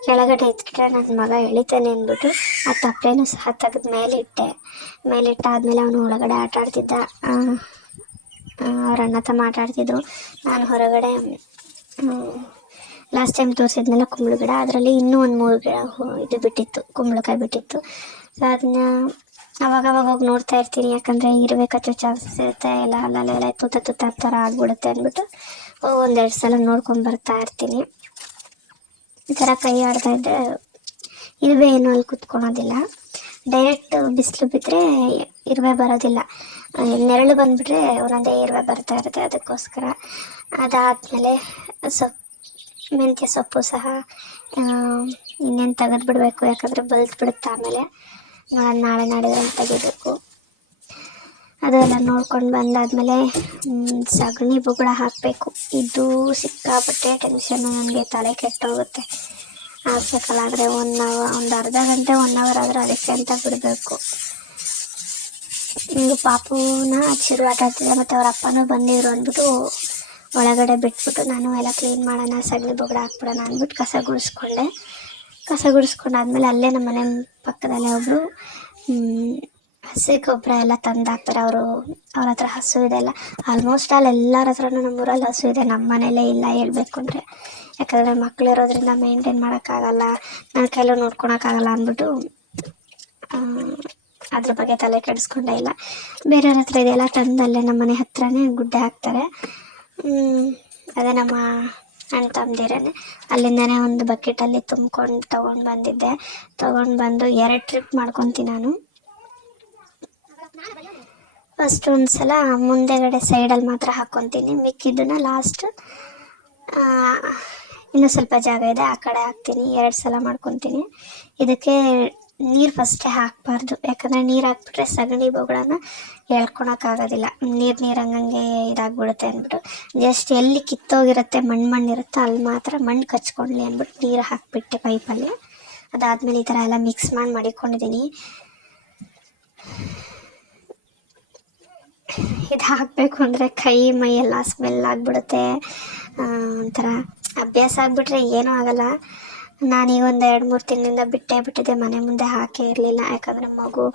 ಕೆಳಗಡೆ ಎತ್ತಿಟ್ರೆ ನನ್ನ ಮಗ ಎಳಿತಾನೆ ಅಂದ್ಬಿಟ್ಟು ಆ ತಪ್ಪಲೆನೂ ಸಹ ತೆಗೆದು ಮೇಲಿಟ್ಟಾದ್ಮೇಲೆ ಅವನು ಒಳಗಡೆ ಆಟ ಆಡ್ತಿದ್ದ. ಅವ್ರ ಅಣ್ಣ ತಮ್ಮ ಆಟ ಆಡ್ತಿದ್ರು. ನಾನು ಹೊರಗಡೆ ಲಾಸ್ಟ್ ಟೈಮ್ ತೋರಿಸಿದ್ನೆಲ್ಲ ಕುಂಬಳ ಗಿಡ, ಅದರಲ್ಲಿ ಇನ್ನೂ ಒಂದು 3 ಗಿಡ ಇದು ಬಿಟ್ಟಿತ್ತು, ಕುಂಬಳಕಾಯಿ ಬಿಟ್ಟಿತ್ತು. ಸೊ ಅದನ್ನ ಅವಾಗವಾಗ ಹೋಗಿ ನೋಡ್ತಾ ಇರ್ತೀನಿ, ಯಾಕಂದರೆ ಇರುವೆ ಕಚ್ಚೋ ಚಾನ್ಸಸ್ ಇರುತ್ತೆ. ಎಲ್ಲ ಅಲ್ಲೆಲ್ಲ ತುತ್ತ ಥರ ಆಗ್ಬಿಡುತ್ತೆ ಅಂದ್ಬಿಟ್ಟು 1-2 ಸಲ ನೋಡ್ಕೊಂಡು ಬರ್ತಾ ಇರ್ತೀನಿ. ಈ ಥರ ಕೈ ಆಡ್ತಾ ಇದ್ದರೆ ಇರುವೆ ಏನೂ ಅಲ್ಲಿ ಕುತ್ಕೊಳೋದಿಲ್ಲ. ಡೈರೆಕ್ಟ್ ಬಿಸಿಲು ಬಿದ್ದರೆ ಇರುವೆ ಬರೋದಿಲ್ಲ, ನೆರಳು ಬಂದುಬಿಟ್ರೆ ಒಂದೊಂದೇ ಇರುವೆ ಬರ್ತಾ ಇರುತ್ತೆ. ಅದಕ್ಕೋಸ್ಕರ ಅದಾದಮೇಲೆ ಮೆಂತ್ಯ ಸೊಪ್ಪು ಸಹ ಇನ್ನೇನು ತೆಗೆದುಬಿಡ್ಬೇಕು, ಯಾಕಂದರೆ ಬಲ್ತ್ಬಿಡುತ್ತೆ. ಆಮೇಲೆ ನಾಳೆ ನಾಡಿದ್ರಲ್ಲಿ ತೆಗಿಬೇಕು. ಅದೆಲ್ಲ ನೋಡ್ಕೊಂಡು ಬಂದಾದಮೇಲೆ ಸಗಣಿ ಬುಗಳ ಹಾಕಬೇಕು. ಇದು ಸಿಕ್ಕಾಪಟ್ಟೆ ಟೆನ್ಷನ್ನು ನನಗೆ, ತಲೆ ಕೆಟ್ಟೋಗುತ್ತೆ. ಹಾಕ್ಬೇಕಲ್ಲ, ಆದರೆ ಒಂದು ಅರ್ಧ ಗಂಟೆ 1 ಅವರ್ ಆದರೆ ಅದಕ್ಕೆ ಅಂತ ಬಿಡಬೇಕು. ಹಿಂಗೆ ಪಾಪುನ ಚಿರು ಆಟ ಆಡ್ತಿದ್ದೆ, ಮತ್ತು ಅವ್ರ ಅಪ್ಪನೂ ಬಂದಿದ್ರು ಅಂದ್ಬಿಟ್ಟು ಒಳಗಡೆ ಬಿಟ್ಬಿಟ್ಟು ನಾನು ಎಲ್ಲ ಕ್ಲೀನ್ ಮಾಡೋಣ, ಸಗಣಿ ಬುಗಳ ಹಾಕ್ಬಿಡೋಣ ಅಂದ್ಬಿಟ್ಟು ಕಸ ಗುಡಿಸ್ಕೊಂಡಾದ್ಮೇಲೆ ಅಲ್ಲೇ ನಮ್ಮ ಮನೆ ಪಕ್ಕದಲ್ಲೇ ಒಬ್ಬರು ಹಸಿ ಗೊಬ್ಬರ ಎಲ್ಲ ತಂದಾಕ್ತಾರೆ. ಅವ್ರ ಹತ್ರ ಹಸು ಇದೆ. ಎಲ್ಲ ಆಲ್ಮೋಸ್ಟ್ ಎಲ್ಲರ ಹತ್ರನೂ ನಮ್ಮೂರಲ್ಲಿ ಹಸು ಇದೆ, ನಮ್ಮ ಮನೇಲೇ ಇಲ್ಲ ಹೇಳ್ಬೇಕು ಅಂದರೆ. ಯಾಕಂದರೆ ಮಕ್ಳು ಇರೋದ್ರಿಂದ ಮೇಂಟೈನ್ ಮಾಡೋಕ್ಕಾಗಲ್ಲ, ನನ್ನ ಕೈಲೂ ನೋಡ್ಕೊಳಕ್ಕಾಗಲ್ಲ ಅಂದ್ಬಿಟ್ಟು ಅದ್ರ ಬಗ್ಗೆ ತಲೆ ಕೆಡಿಸ್ಕೊಂಡೇ ಇಲ್ಲ. ಬೇರೆಯವ್ರ ಹತ್ರ ಇದೆಲ್ಲ ತಂದಲ್ಲೇ ನಮ್ಮ ಮನೆ ಹತ್ರನೇ ಗುಡ್ಡೆ ಹಾಕ್ತಾರೆ. ಅದೇ ನಮ್ಮ ಅಣ್ಣ ತಮ್ಮದಿರೇ ಅಲ್ಲಿಂದನೇ ಒಂದು ಬಕೆಟಲ್ಲಿ ತುಂಬ್ಕೊಂಡು ತೊಗೊಂಡು ಬಂದು 2 ಟ್ರಿಪ್ ಮಾಡ್ಕೊತೀನಿ ನಾನು. ಫಸ್ಟ್ ಒಂದು ಸಲ ಮುಂದೆಗಡೆ ಸೈಡಲ್ಲಿ ಮಾತ್ರ ಹಾಕ್ಕೊತೀನಿ, ಮಿಕ್ಕಿದ್ದನ್ನ ಲಾಸ್ಟ್ ಇನ್ನೂ ಸ್ವಲ್ಪ ಜಾಗ ಇದೆ ಆ ಕಡೆ ಹಾಕ್ತೀನಿ. 2 ಸಲ ಮಾಡ್ಕೊತೀನಿ. ಇದಕ್ಕೆ ನೀರು ಫಸ್ಟೇ ಹಾಕಬಾರ್ದು, ಯಾಕಂದರೆ ನೀರು ಹಾಕ್ಬಿಟ್ರೆ ಸಗಣಿ ಬೊಗಳನ್ನ ಎಳ್ಕೊಳಕ್ಕಾಗೋದಿಲ್ಲ, ನೀರು ಹಂಗಂಗೆ ಇದಾಗ್ಬಿಡುತ್ತೆ ಅಂದ್ಬಿಟ್ಟು ಜಸ್ಟ್ ಎಲ್ಲಿ ಕಿತ್ತೋಗಿರುತ್ತೆ ಮಣ್ಣಿರುತ್ತೋ ಅಲ್ಲಿ ಮಾತ್ರ ಮಣ್ಣು ಕಚ್ಕೊಳ್ಳಿ ಅಂದ್ಬಿಟ್ಟು ನೀರು ಹಾಕಿಬಿಟ್ಟೆ ಪೈಪಲ್ಲಿ. ಅದಾದಮೇಲೆ ಈ ಥರ ಎಲ್ಲ ಮಿಕ್ಸ್ ಮಾಡಿ ಮಡಿಕೊಂಡಿದ್ದೀನಿ. ಇದು ಹಾಕಬೇಕು ಅಂದರೆ ಕೈ ಮೈ ಎಲ್ಲ ಸ್ಮೆಲ್ ಆಗಿಬಿಡುತ್ತೆ. ಒಂಥರ ಅಭ್ಯಾಸ ಆಗಿಬಿಟ್ರೆ ಏನೂ ಆಗಲ್ಲ. ನಾನೀಗ ಒಂದು 2-3 ತಿಂಗಳಿಂದ ಬಿಟ್ಟಿದ್ದೆ, ಮನೆ ಮುಂದೆ ಹಾಕೇ ಇರಲಿಲ್ಲ. ಯಾಕಂದರೆ ಮಗು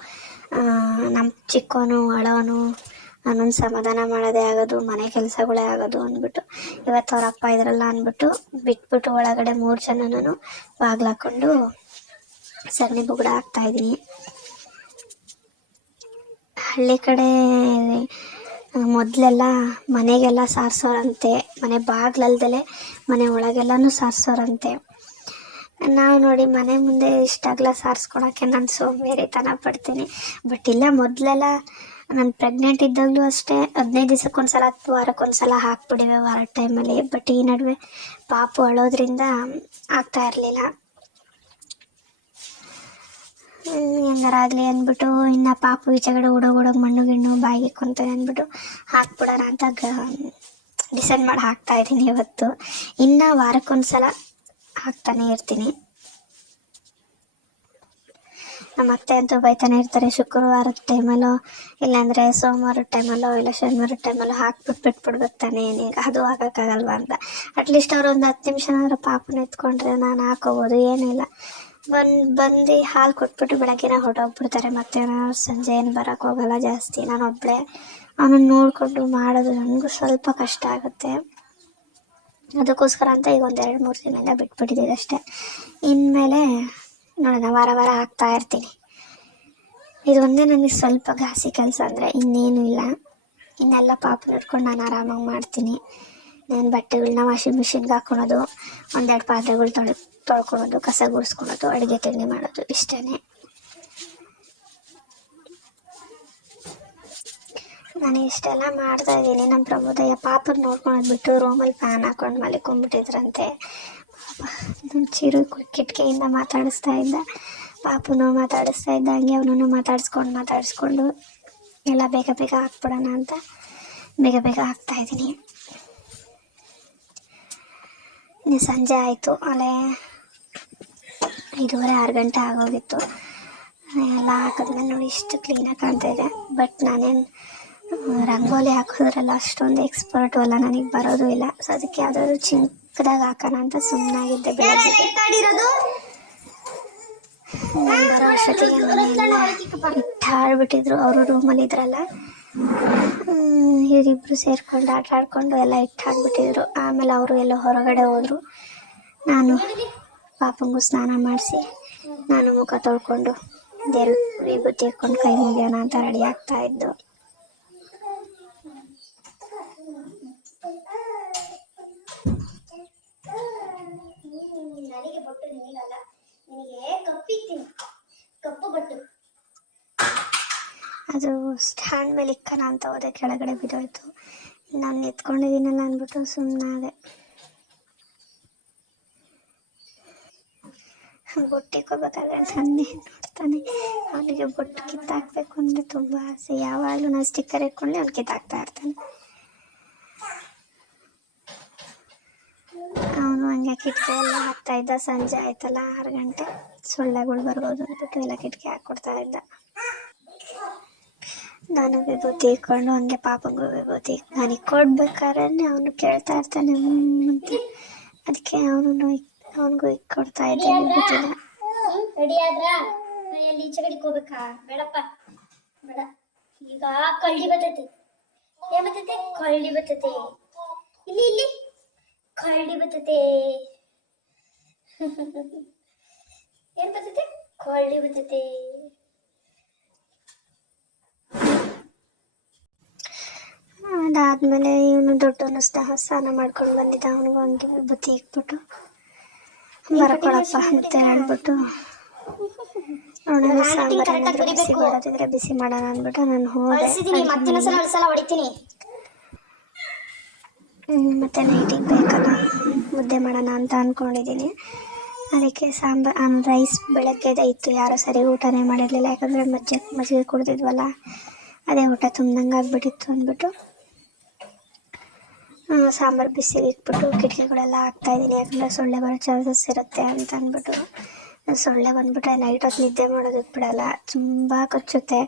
ನಮ್ಮ ಚಿಕ್ಕವನು ಅಳೋನು ನಾನೊಂದು ಸಮಾಧಾನ ಮಾಡೋದೇ ಆಗೋದು, ಮನೆ ಕೆಲಸಗಳೇ ಆಗೋದು ಅಂದ್ಬಿಟ್ಟು ಇವತ್ತು ಅವ್ರ ಅಪ್ಪ ಇದ್ರಲ್ಲ ಅಂದ್ಬಿಟ್ಟು ಬಿಟ್ಬಿಟ್ಟು ಒಳಗಡೆ 3 ಜನನೂ ಬಾಗ್ಲಾಕೊಂಡು ಸಗಣಿ ಬುಗ್ಡ ಹಾಕ್ತಾಯಿದ್ದೀನಿ. ಹಳ್ಳಿ ಕಡೆ ಮೊದಲೆಲ್ಲ ಮನೆಗೆಲ್ಲ ಸಾರಿಸೋರಂತೆ, ಮನೆ ಬಾಗ್ಲಲ್ದಲೇ ಮನೆ ಒಳಗೆಲ್ಲನೂ ಸಾರಿಸೋರಂತೆ. ನಾವು ನೋಡಿ ಮನೆ ಮುಂದೆ ಇಷ್ಟಾಗಲ ಸಾರಿಸ್ಕೊಳಕ್ಕೆ ನಾನು ಸೋಂಬೇರಿತನ ಪಡ್ತೀನಿ. ಬಟ್ ಇಲ್ಲ, ಮೊದಲೆಲ್ಲ ನಾನು ಪ್ರೆಗ್ನೆಂಟ್ ಇದ್ದಾಗಲೂ ಅಷ್ಟೇ 15 ದಿವಸಕ್ಕೊಂದ್ಸಲ ಅಥವಾ ವಾರಕ್ಕೊಂದ್ಸಲ ಹಾಕ್ಬಿಡಿವೆ ವಾರದ ಟೈಮಲ್ಲಿ. ಬಟ್ ಈ ನಡುವೆ ಪಾಪು ಅಳೋದ್ರಿಂದ ಆಗ್ತಾ ಇರಲಿಲ್ಲ. ಹೆಂಗಾರಾಗಲಿ ಅಂದ್ಬಿಟ್ಟು ಇನ್ನು ಪಾಪು ಈಚೆಗಡೆ ಓಡೋಗಿ ಮಣ್ಣು ಗಿಣ್ಣು ಬಾಯಿಗೆ ಕೊಂತಾನೆ ಅಂದ್ಬಿಟ್ಟು ಹಾಕ್ಬಿಡೋಣ ಅಂತ ಡಿಸೈಡ್ ಮಾಡಿ ಹಾಕ್ತಾಯಿದ್ದೀನಿ ಇವತ್ತು. ಇನ್ನು ವಾರಕ್ಕೊಂದ್ಸಲ ಹಾಕ್ತಾನೆ ಇರ್ತೀನಿ. ನಮ್ಮ ಅತ್ತೆ ಅಂತೂ ಬೈತಾನೆ ಇರ್ತಾರೆ, ಶುಕ್ರವಾರದ ಟೈಮಲ್ಲೋ ಇಲ್ಲಾಂದರೆ ಸೋಮವಾರದ ಟೈಮಲ್ಲೋ ಇಲ್ಲ ಶನಿವಾರದ ಟೈಮಲ್ಲೋ ಬಿಟ್ಬಿಡ್ಬೇಕು ತಾನೆ, ಏನೀಗ ಅದು ಆಗೋಕ್ಕಾಗಲ್ವಾ ಅಂತ. ಅಟ್ಲೀಸ್ಟ್ ಅವ್ರು ಒಂದು 10 ನಿಮಿಷನಾದ್ರೂ ಪಾಪನ ಎತ್ಕೊಂಡ್ರೆ ನಾನು ಹಾಕೋಬೋದು, ಏನಿಲ್ಲ. ಬಂದು ಹಾಲು ಕೊಟ್ಬಿಟ್ಟು ಬೆಳಗ್ಗೆನೇ ಹೊರಟೋಗ್ಬಿಡ್ತಾರೆ. ಮತ್ತೆ ನಾನು ಸಂಜೆ ಏನು ಬರೋಕ್ಕೆ ಹೋಗಲ್ಲ ಜಾಸ್ತಿ. ನಾನು ಒಬ್ಬಳೇ ಅವನನ್ನು ನೋಡಿಕೊಂಡು ಮಾಡೋದು ನನಗೂ ಸ್ವಲ್ಪ ಕಷ್ಟ ಆಗುತ್ತೆ. ಅದಕ್ಕೋಸ್ಕರ ಅಂತ ಈಗ ಒಂದು 2-3 ದಿನದಿಂದ ಬಿಟ್ಬಿಟ್ಟಿದ್ದೀನಿ ಅಷ್ಟೇ. ಇನ್ಮೇಲೆ ನೋಡೋಣ, ವಾರ ಹಾಕ್ತಾ ಇರ್ತೀನಿ. ಇದು ಒಂದೇ ನನಗೆ ಸ್ವಲ್ಪ ಘಾಸಿ ಕೆಲಸ, ಅಂದರೆ ಇನ್ನೇನು ಇಲ್ಲ. ಇನ್ನೆಲ್ಲ ಪಾಪು ಇಟ್ಕೊಂಡು ನಾನು ಆರಾಮಾಗಿ ಮಾಡ್ತೀನಿ. ನಾನು ಬಟ್ಟೆಗಳನ್ನ ವಾಷಿಂಗ್ ಮಿಷಿನ್ಗೆ ಹಾಕ್ಕೊಳೋದು, 1-2 ಪಾತ್ರೆಗಳು ತೊಳ್ಕೊಳೋದು, ಕಸ ಗುಡಿಸ್ಕೊಳೋದು, ಅಡುಗೆ ತಿಂಡಿ ಮಾಡೋದು, ಇಷ್ಟೇ. ನಾನು ಇಷ್ಟೆಲ್ಲ ಮಾಡ್ತಾಯಿದ್ದೀನಿ. ನಮ್ಮ ಪ್ರಭುದಯ್ಯ ಪಾಪನ ನೋಡ್ಕೊಳೋದು ಬಿಟ್ಟು ರೂಮಲ್ಲಿ ಫ್ಯಾನ್ ಹಾಕೊಂಡು ಮಲಿಕೊಂಡ್ಬಿಟ್ಟಿದ್ರಂತೆ. ನಮ್ಮ ಚಿರು ಕಿಟಕಿಯಿಂದ ಮಾತಾಡಿಸ್ತಾ ಇದ್ದ, ಪಾಪುನೂ ಮಾತಾಡಿಸ್ತಾ ಇದ್ದ. ಹಂಗೆ ಅವನನ್ನು ಮಾತಾಡಿಸ್ಕೊಂಡು ಎಲ್ಲ ಬೇಗ ಹಾಕ್ಬಿಡೋಣ ಅಂತ ಬೇಗ ಹಾಕ್ತಾಯಿದ್ದೀನಿ. ಇನ್ನು ಸಂಜೆ ಆಯಿತು, ಅಲ್ಲೇ 5:30-6 ಗಂಟೆ ಆಗೋಗಿತ್ತು. ಎಲ್ಲ ಹಾಕಿದ್ಮೇಲೆ ನೋಡಿ ಇಷ್ಟು ಕ್ಲೀನಾಗಿ ಕಾಣ್ತಾಯಿದೆ. ಬಟ್ ನಾನೇನು ರಂಗೋಲಿ ಹಾಕೋದ್ರಲ್ಲ ಅಷ್ಟೊಂದು ಎಕ್ಸ್ಪರ್ಟು ಅಲ್ಲ, ನನಗೆ ಬರೋದು ಇಲ್ಲ. ಸೊ ಅದಕ್ಕೆ ಯಾವುದಾದ್ರು ಚಿಕ್ಕದಾಗಿ ಹಾಕೋಣ ಅಂತ ಸುಮ್ಮನಾಗಿದ್ದೆ. ಬೆಳಗ್ಗೆ ನಾನು ಬರೋ ಅಷ್ಟೊತ್ತಿಗೆ ಮನೆಯೆಲ್ಲ ಇಟ್ಟಾಡ್ಬಿಟ್ಟಿದ್ರು. ಅವರು ರೂಮಲ್ಲಿ ಇದ್ರಲ್ಲ, ಇವರಿಬ್ಬರು ಸೇರಿಕೊಂಡು ಆಟ ಆಡ್ಕೊಂಡು ಎಲ್ಲ ಇಟ್ಟಾಡ್ಬಿಟ್ಟಿದ್ರು. ಆಮೇಲೆ ಅವರು ಎಲ್ಲೋ ಹೊರಗಡೆ ಹೋದರು. ನಾನು ಪಾಪಂಗೂ ಸ್ನಾನ ಮಾಡಿಸಿ ನಾನು ಮುಖ ತೊಳ್ಕೊಂಡು ದೇವ್ರ ವಿಭೂತಿ ಇಟ್ಕೊಂಡು ಕೈ ಮುಗಿಯೋಣ ಅಂತ ರೆಡಿ ಆಗ್ತಾಯಿದ್ದು. ನನಗೆ ಬೊಟ್ಟು ನಿನಗಲ್ಲ, ನಿನಗೆ ಕಪ್ಪಿಕ್ತೀನಿ, ಕಪ್ಪು ಬೊಟ್ಟು. ಅದು ಸ್ಟ್ಯಾಂಡ್ ಮೇಲೆ ಇಕ್ಕನ ಅಂತ ಹೋದೆ, ಕೆಳಗಡೆ ಬಿದ್ದೋಯ್ತು. ನಾನು ಎತ್ಕೊಂಡಿದ್ದೀನಲ್ಲ ಅಂದ್ಬಿಟ್ಟು ಸುಮ್ಮನಾದೆ. ಬೊಟ್ಟಿಕ್ಕೋಬೇಕಾದ್ರೆ ನನ್ನೇ ನೋಡ್ತಾನೆ. ಅವನಿಗೆ ಬೊಟ್ಟು ಕಿತ್ತಾಕ್ಬೇಕು ಅಂದರೆ ತುಂಬ ಆಸೆ. ಯಾವಾಗಲೂ ನಾನು ಸ್ಟಿಕ್ಕರ್ ಇಟ್ಕೊಂಡ್ರೆ ಅವ್ನು ಕಿತ್ತಾಕ್ತಾ ಇರ್ತಾನೆ. ಅವನು ಹಂಗೆ ಕಿಟಕಿ ಎಲ್ಲ ಹಾಕ್ತಾ ಇದ್ದ. ಸಂಜೆ ಆಯ್ತಲ್ಲ 6 ಗಂಟೆ, ಸೊಳ್ಳೆಗಳು ಬರ್ಬೋದು ಅಂದ್ಬಿಟ್ಟು ಎಲ್ಲ ಕಿಟಕಿ ಹಾಕ್ಕೊಡ್ತಾ ಇದ್ದ. ನಾನು ವಿಭೂತಿ ಇಟ್ಕೊಂಡು ಹಂಗೆ ಪಾಪಂಗೂ ವಿಭೂತಿ ನನಗೆ ಕೊಡ್ಬೇಕಾದ್ರೆ ಅವನು ಕೇಳ್ತಾ ಇರ್ತಾನೆ ಅಂತ. ಅದಕ್ಕೆ ಅವನಿಗೂ ಇಟ್ಕೊಡ್ತಾ ಇದ್ದೆ ವಿಭೂತಿನ. ರೆಡಿ ಆದ್ರ ಎಲ್ಲಿ ಈಚೆ ಕಡೆಗೆ ಹೋಗ್ಬೇಕಾ? ಬೇಡಪ್ಪ ಬೇಡ. ಈಗ ಕಳ್ಳಿ ಬರ್ತೈತಿ. ಏನ್ ಬರ್ತೈತಿ? ಕಳ್ಳಿ ಬರ್ತೈತಿ. ಇಲ್ಲಿ ಕಳ್ಳಿ ಬರ್ತೈತಿ. ಏನ್ ಬರ್ತೈತಿ? ಕಳ್ಳಿ ಬರ್ತೈತಿ. ಅದಾದ್ಮೇಲೆ ಇವನು ದೊಡ್ಡವನು ಸ್ನಾನ ಮಾಡ್ಕೊಂಡು ಬಂದಿದ್ದ. ಅವನಿಗೂ ಹಂಗೆ ವಿಭೂತಿ ಇಕ್ಬಿಟ್ಟು ಬರ್ಕೊಳಪ್ಪ ಅಂತ ಹೇಳ್ಬಿಟ್ಟು, ನೋಡೋಣ ಸಾಂಬಾರು ಏನಾದರೂ ಬಿಸಿ ಮಾಡೋದಿದ್ರೆ ಬಿಸಿ ಮಾಡೋಣ ಅಂದ್ಬಿಟ್ಟು ನಾನು ಹೋದೆ. ಮತ್ತೆ ನೈಟಿಗೆ ಬೇಕಲ್ಲ, ಮುದ್ದೆ ಮಾಡೋಣ ಅಂತ ಅಂದ್ಕೊಂಡಿದ್ದೀನಿ. ಅದಕ್ಕೆ ರೈಸ್ ಬೆಳಗ್ಗೆದೇ ಇತ್ತು, ಯಾರೂ ಸರಿ ಊಟನೇ ಮಾಡಿರಲಿಲ್ಲ. ಯಾಕಂದರೆ ಮಜ್ಜಿಗೆ ಕುಡ್ದಿದ್ವಲ್ಲ, ಅದೇ ಊಟ ತುಂಬ್ದಂಗೆ ಆಗಿಬಿಟ್ಟಿತ್ತು ಅಂದ್ಬಿಟ್ಟು ಸಾಂಬಾರು ಬಿಸಿಗೆ ಇಟ್ಬಿಟ್ಟು ಕಿಟಕಿಗಳೆಲ್ಲ ಹಾಕ್ತಾಯಿದ್ದೀನಿ. ಯಾಕಂದರೆ ಸೊಳ್ಳೆ ಬರೋ ಚಾನ್ಸಸ್ ಇರುತ್ತೆ ಅಂತ ಅಂದ್ಬಿಟ್ಟು ಸೊಳ್ಳೆ ಬಂದ್ಬಿಟ್ರೆ ನೈಟ್ ಹೊತ್ತು ನಿದ್ದೆ ಮಾಡೋದಕ್ಕೆ ಬಿಡಲ್ಲ, ತುಂಬ ಕಚ್ಚುತ್ತೆ.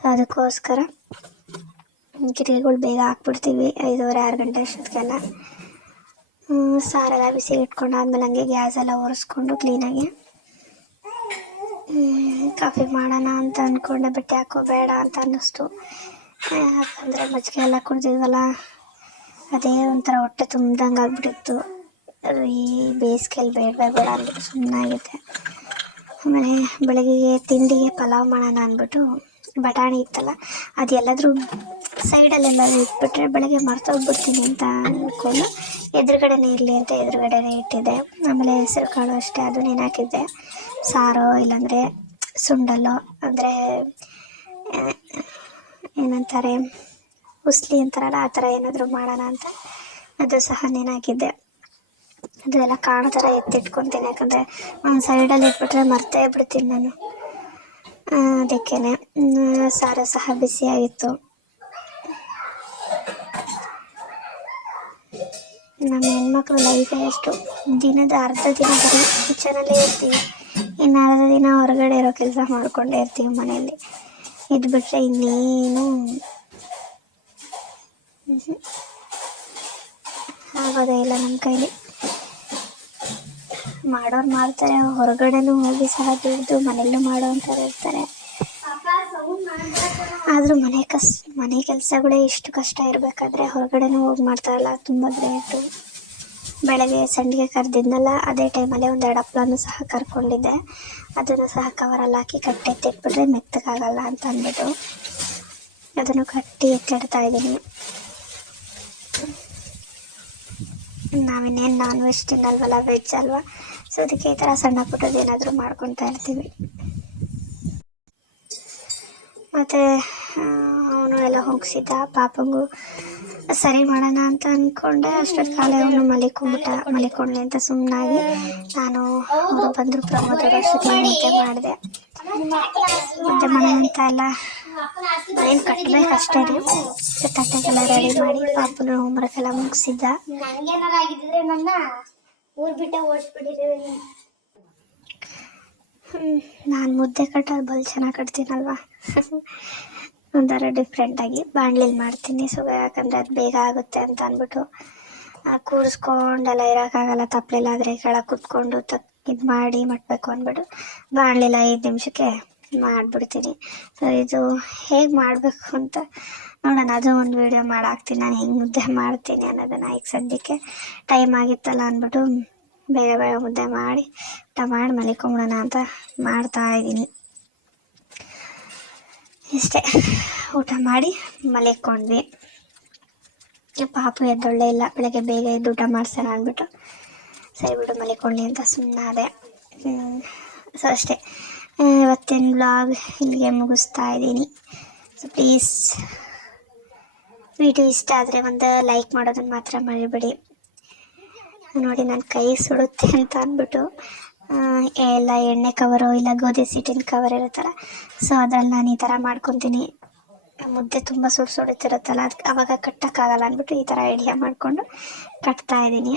ಸೊ ಅದಕ್ಕೋಸ್ಕರ ಕಿಟಕಿಗಳು ಬೇಗ ಹಾಕ್ಬಿಡ್ತೀವಿ 5:30-6 ಗಂಟೆ ಅಷ್ಟೊತ್ತಿಗೆಲ್ಲ. ಸಾರೆಲ್ಲ ಬಿಸಿ ಇಟ್ಕೊಂಡಾದ್ಮೇಲೆ ಹಂಗೆ ಗ್ಯಾಸ್ ಎಲ್ಲ ಒರೆಸ್ಕೊಂಡು ಕ್ಲೀನಾಗಿ ಕಾಫಿ ಮಾಡೋಣ ಅಂತ ಅಂದ್ಕೊಂಡೆ, ಬಟ್ಟೆ ಹಾಕೋ ಬೇಡ ಅಂತ ಅನ್ನಿಸ್ತು. ಯಾಕಂದರೆ ಮಜ್ಜಿಗೆ ಎಲ್ಲ ಕುಡ್ದಿದ್ವಲ್ಲ, ಅದೇ ಒಂಥರ ಹೊಟ್ಟೆ ತುಂಬ್ದಂಗೆ ಆಗ್ಬಿಟ್ಟಿತ್ತು. ಈ ಬೇಸಿಗೆಯಲ್ಲಿ ಬೇಡ ಅಂದ್ಬಿಟ್ಟು ಸುಮ್ಮನಾಗಿದ್ದೆ. ಆಮೇಲೆ ಬೆಳಗ್ಗೆಗೆ ತಿಂಡಿಗೆ ಪಲಾವ್ ಮಾಡೋಣ ಅಂದ್ಬಿಟ್ಟು ಬಟಾಣಿ ಇತ್ತಲ್ಲ, ಅದು ಎಲ್ಲಾದರೂ ಸೈಡಲ್ಲೆಲ್ಲರೂ ಇಟ್ಬಿಟ್ರೆ ಬೆಳಗ್ಗೆ ಮರ್ತೋಗ್ಬಿಡ್ತೀನಿ ಅಂತ ಅಂದ್ಕೊಂಡು ಎದುರುಗಡೆನೇ ಇರಲಿ ಅಂತ ಎದುರುಗಡೆನೇ ಇಟ್ಟಿದ್ದೆ. ಆಮೇಲೆ ಹೆಸರು ಕಾಳು ಅಷ್ಟೇ, ಅದು ನೆನಾಕಿದ್ದೆ. ಸಾರೋ ಇಲ್ಲಾಂದರೆ ಸುಂಡಲ್ಲೋ, ಅಂದರೆ ಏನಂತಾರೆ ಉಸ್ಲಿ ಅಂತಾರಲ್ಲ, ಆ ಥರ ಏನಾದರೂ ಮಾಡೋಣ ಅಂತ ಅದು ಸಹ ನೆನಾಕಿದ್ದೆ. ಅದೆಲ್ಲ ಕಾಣೋ ಥರ ಎತ್ತಿಟ್ಕೊತೀನಿ, ಯಾಕಂದರೆ ಒಂದು ಸೈಡಲ್ಲಿ ಇಟ್ಬಿಟ್ರೆ ಮರ್ತೇ ಬಿಡ್ತೀನಿ ನಾನು. ಅದಕ್ಕೇ ಸಾರು ಸಹ ಬಿಸಿಯಾಗಿತ್ತು. ನಮ್ಮ ಹೆಣ್ಮಕ್ಳು ಲೈಫೇ ಎಷ್ಟು, ದಿನದ ಅರ್ಧ ದಿನ ಬರೀ ಕಿಚನಲ್ಲೇ ಇರ್ತೀವಿ, ಇನ್ನು ಅರ್ಧ ದಿನ ಹೊರಗಡೆ ಇರೋ ಕೆಲಸ ಮಾಡ್ಕೊಂಡೇ ಇರ್ತೀವಿ ಮನೆಯಲ್ಲಿ. ಇದು ಬಿಟ್ಟರೆ ಇನ್ನೇನು ಆಗೋದೇ ಇಲ್ಲ ನಮ್ಮ ಕೈಲಿ. ಮಾಡೋರು ಮಾಡ್ತಾರೆ, ಹೊರಗಡೆನೂ ಹೋಗಿ ಸಹ ದುಡ್ದು ಮನೆಯಲ್ಲೂ ಮಾಡೋವಂಥವ್ರು ಇರ್ತಾರೆ. ಆದರೂ ಮನೆ ಕೆಲಸಗಳೇ ಇಷ್ಟು ಕಷ್ಟ ಇರಬೇಕಾದ್ರೆ ಹೊರಗಡೆನೂ ಹೋಗಿ ಮಾಡ್ತಾರಲ್ಲ, ತುಂಬ ಗ್ರೇಟು. ಬೆಳಗ್ಗೆ ಸಂಡಿಗೆ ಕರೆದಿದ್ನಲ್ಲ, ಅದೇ ಟೈಮಲ್ಲೇ 1-2 ಹಪ್ಳನೂ ಸಹ ಕರ್ಕೊಂಡಿದ್ದೆ. ಅದನ್ನು ಸಹ ಕವರಲ್ಲಿ ಹಾಕಿ ಕಟ್ಟಿ ಎತ್ತಿಟ್ಬಿಟ್ರೆ ಮೆತ್ತಗಾಗಲ್ಲ ಅಂತ ಅಂದ್ಬಿಟ್ಟು ಅದನ್ನು ಕಟ್ಟಿ ಎತ್ತಿಡ್ತಾ ಇದ್ದೀನಿ. ನಾವಿನ್ನೇನು ನಾನ್ ವೆಜ್ ತಿನ್ನಲ್ವಲ್ಲ, ವೆಜ್ ಅಲ್ವಾ, ಸೊ ಅದಕ್ಕೆ ಈ ಥರ ಸಣ್ಣ ಪುಟ್ಟದ್ದು ಏನಾದರೂ ಮಾಡ್ಕೊತಾ ಇರ್ತೀವಿ. ಮತ್ತು ಅವನು ಎಲ್ಲ ಹೋಗಿಸಿದ್ದ, ಪಾಪಂಗೂ ಸರಿ ಮಾಡೋಣ ಅಂತ ಅಂದ್ಕೊಂಡೆ. ಅಷ್ಟೊತ್ತು ಕಾಲ ಅವನು ಮಲಿಕೊಂಡ್ಲಿ ಅಂತ ಸುಮ್ಮನಾಗಿ ನಾನು ಅವರು ಬಂದರು ಪ್ರಮೋದವರು ಅಷ್ಟೊತ್ತಿಗೆ ಮುದ್ದೆ ಮಾಡಿದೆ. ಮುದ್ದೆ ಮಾಡೋಣ ಅಂತ ಎಲ್ಲ ಏನು ಕಟ್ಟಬೇಕಷ್ಟೇ. ತಟ್ಟೆಗೆಲ್ಲ ರೆಡಿ ಮಾಡಿ ಪಾಪನ ಹೋಮ್ವರ್ಕ್ ಎಲ್ಲ ಮುಗಿಸಿದ್ದ. ನನಗೇನಾರು ಆಗಿದ್ದರೆ ನನ್ನ ಊರು ಬಿಟ್ಟೆ ಓಡಿಸ್ಬಿಟ್ಟಿದ್ದೀವಿ. ನಾನು ಮುದ್ದೆ ಕಟ್ಟೋದು ಬಲ್ ಚೆನ್ನಾಗಿ ಕಟ್ತೀನಲ್ವ, ಒಂಥರ ಡಿಫ್ರೆಂಟಾಗಿ ಬಾಣಲಿಲಿ ಮಾಡ್ತೀನಿ. ಸೊ ಯಾಕಂದರೆ ಅದು ಬೇಗ ಆಗುತ್ತೆ ಅಂತ ಅಂದ್ಬಿಟ್ಟು ಕೂರಿಸ್ಕೊಂಡೆಲ್ಲ ಇರೋಕ್ಕಾಗಲ್ಲ. ತಪ್ಪಲೆಲ್ಲಾದರೆ ಕೆಳಗೆ ಕುತ್ಕೊಂಡು ಇದು ಮಾಡಿ ಮಾಡಬೇಕು ಅಂದ್ಬಿಟ್ಟು ಬಾಣಲಿಲ್ಲ 5 ನಿಮಿಷಕ್ಕೆ ಮಾಡಿಬಿಡ್ತೀನಿ. ಸೊ ಇದು ಹೇಗೆ ಮಾಡಬೇಕು ಅಂತ ನೋಡೋಣ, ಅದು ಒಂದು ವೀಡಿಯೋ ಮಾಡಾಕ್ತೀನಿ ನಾನು ಹೆಂಗೆ ಮುದ್ದೆ ಮಾಡ್ತೀನಿ ಅನ್ನೋದನ್ನು. ಈಗ ಸದ್ಯಕ್ಕೆ ಟೈಮ್ ಆಗಿತ್ತಲ್ಲ ಅಂದ್ಬಿಟ್ಟು ಬೇಗ ಮುದ್ದೆ ಮಾಡಿ ಊಟ ಮಾಡಿ ಮಲಿಕೊಂಬಿಡೋಣ ಅಂತ ಮಾಡ್ತಾಯಿದ್ದೀನಿ. ಇಷ್ಟೇ, ಊಟ ಮಾಡಿ ಮಲಿಕೊಂಡ್ವಿ. ಪಾಪು ಎದ್ದೊಳ್ಳೆ ಇಲ್ಲ, ಬೆಳಗ್ಗೆ ಬೇಗ ಎದ್ದು ಊಟ ಮಾಡಿಸೋಣ ಅಂದ್ಬಿಟ್ಟು ಸರಿ ಬಿಡು ಮಲಿಕೊಳ್ಳಿ ಅಂತ ಸುಮ್ಮನಾದೆ. ಸೊ ಅಷ್ಟೇ, ಇವತ್ತಿನ ವ್ಲಾಗ್ ಇಲ್ಲಿಗೆ ಮುಗಿಸ್ತಾ ಇದ್ದೀನಿ. ಸೊ ಪ್ಲೀಸ್ ವಿಡಿಯೋ ಇಷ್ಟ ಆದರೆ ಒಂದು ಲೈಕ್ ಮಾಡೋದನ್ನು ಮಾತ್ರ ಮರಿಬೇಡಿ. ನೋಡಿ ನನ್ನ ಕೈ ಸುಡುತ್ತೆ ಅಂತ ಅಂದ್ಬಿಟ್ಟು ಎಲ್ಲ ಎಣ್ಣೆ ಕವರು ಇಲ್ಲ ಗೋಧಿ ಸಿಟ್ಟಿನ ಕವರ್ ಇರುತ್ತಲ್ಲ, ಸೊ ಅದ್ರಲ್ಲಿ ನಾನು ಈ ಥರ ಮಾಡ್ಕೊತೀನಿ. ಮುದ್ದೆ ತುಂಬ ಸುಡುತ್ತಿರುತ್ತಲ್ಲ, ಅದಕ್ಕೆ ಆವಾಗ ಕಟ್ಟೋಕ್ಕಾಗಲ್ಲ ಅಂದ್ಬಿಟ್ಟು ಈ ಥರ ಐಡಿಯಾ ಮಾಡಿಕೊಂಡು ಕಟ್ತಾಯಿದ್ದೀನಿ.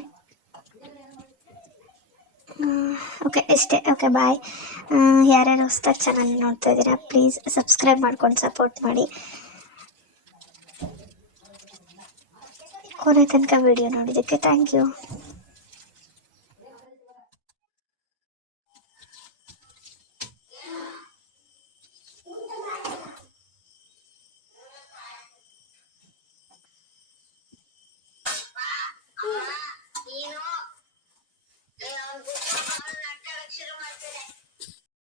ಓಕೆ ಇಷ್ಟೇ. Okay bye. ಯಾರ್ಯಾರು ಹೊಸ್ದಾಗಿ ಚಾನಲ್ ನೋಡ್ತಾ ಇದ್ದೀರಾ ಪ್ಲೀಸ್ ಸಬ್ಸ್ಕ್ರೈಬ್ ಮಾಡ್ಕೊಂಡು ಸಪೋರ್ಟ್ ಮಾಡಿ. ಕೊನೆ ತನಕ ವಿಡಿಯೋ ನೋಡಿದ್ದಕ್ಕೆ ಥ್ಯಾಂಕ್ ಯು.